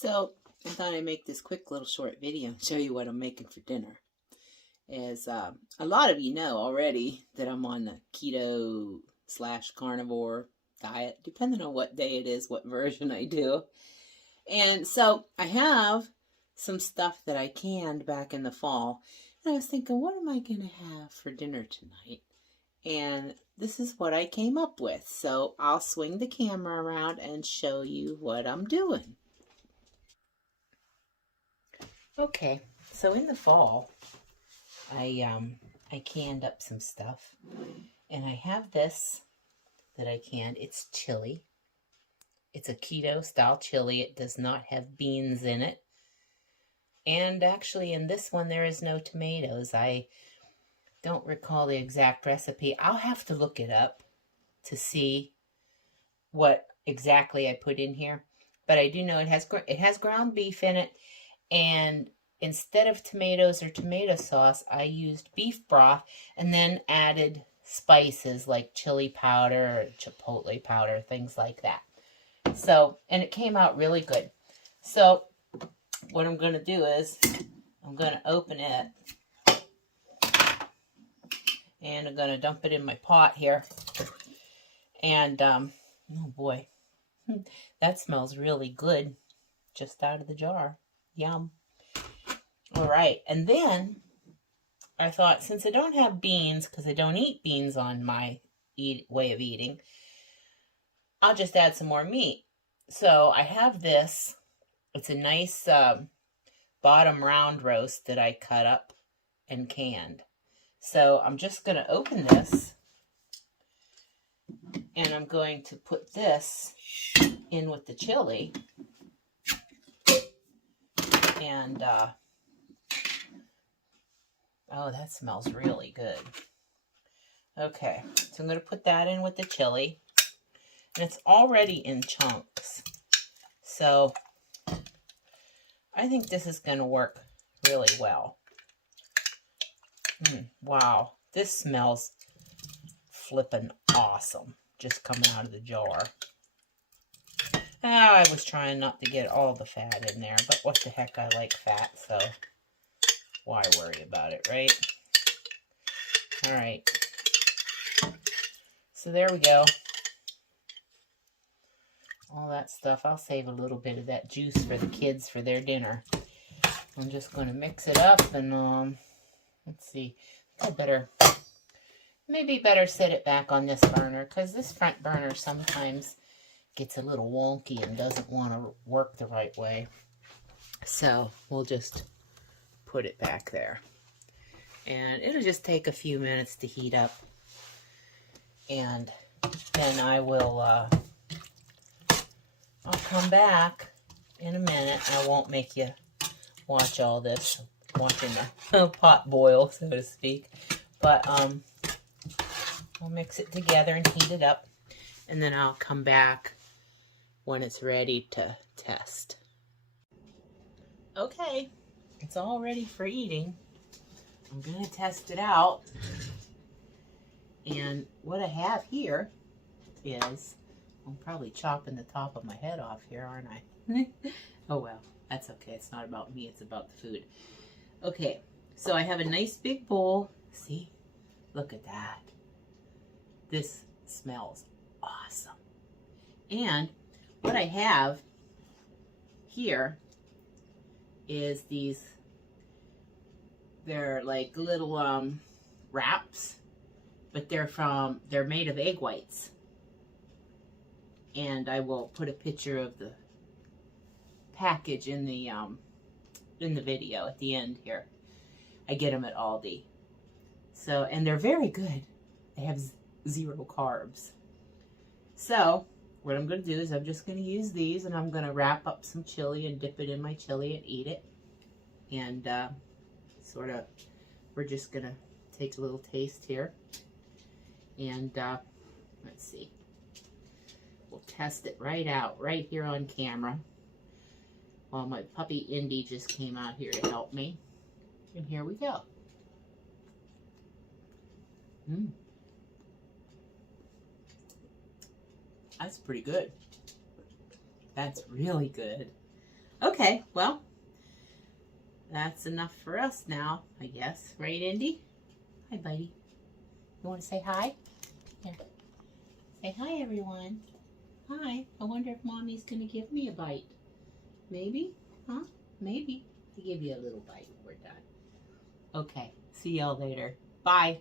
So I thought I'd make this quick little short video and show you what I'm making for dinner. As a lot of you know already that I'm on the keto / carnivore diet, depending on what day it is, what version I do. And so I have some stuff that I canned back in the fall. And I was thinking, what am I going to have for dinner tonight? And this is what I came up with. So I'll swing the camera around and show you what I'm doing. Okay, so in the fall, I canned up some stuff, and I have this that I canned. It's chili. It's a keto style chili. It does not have beans in it. And actually in this one there is no tomatoes. I don't recall the exact recipe. I'll have to look it up to see what exactly I put in here. But I do know it has ground beef in it, and instead of tomatoes or tomato sauce, I used beef broth and then added spices like chili powder or chipotle powder, things like that. So, and it came out really good. So, what I'm going to do is I'm going to open it and I'm going to dump it in my pot here. And, oh boy, that smells really good just out of the jar. Yum. All right, and then I thought, since I don't have beans, because I don't eat beans on my way of eating, I'll just add some more meat. So I have this. It's a nice bottom round roast that I cut up and canned. So I'm just going to open this, and I'm going to put this in with the chili. And, oh, that smells really good. Okay, so I'm going to put that in with the chili. And it's already in chunks. So I think this is going to work really well. Wow, this smells flippin' awesome. Just coming out of the jar. I was trying not to get all the fat in there, but what the heck, I like fat, so why worry about it, right? All right. So there we go. All that stuff. I'll save a little bit of that juice for the kids for their dinner. I'm just going to mix it up and, let's see. I maybe better set it back on this burner, because this front burner sometimes gets a little wonky and doesn't want to work the right way. So we'll just put it back there. And it'll just take a few minutes to heat up. And then I'll come back in a minute. I won't make you watch all this, watching the pot boil, so to speak. But I'll mix it together and heat it up. And then I'll come back when it's ready to test. Okay, it's all ready for eating. I'm going to test it out. And what I have here is, I'm probably chopping the top of my head off here, aren't I? Oh well, that's okay. It's not about me, it's about the food. Okay, so I have a nice big bowl. See? Look at that. This smells awesome. And what I have here is these, they're like little wraps, but they're made of egg whites. And I will put a picture of the package in the video at the end here. I get them at Aldi. So, and they're very good. They have 0 carbs. So, what I'm going to do is I'm just going to use these, and I'm going to wrap up some chili and dip it in my chili and eat it. And sort of, we're just going to take a little taste here. And let's see. We'll test it right out, right here on camera. While my puppy Indy just came out here to help me. And here we go. That's pretty good. That's really good. Okay, well, that's enough for us now, I guess. Right, Indy? Hi, buddy. You want to say hi? Here. Say hi, everyone. Hi. I wonder if Mommy's going to give me a bite. Maybe? Huh? Maybe. I'll give you a little bite when we're done. Okay. See y'all later. Bye.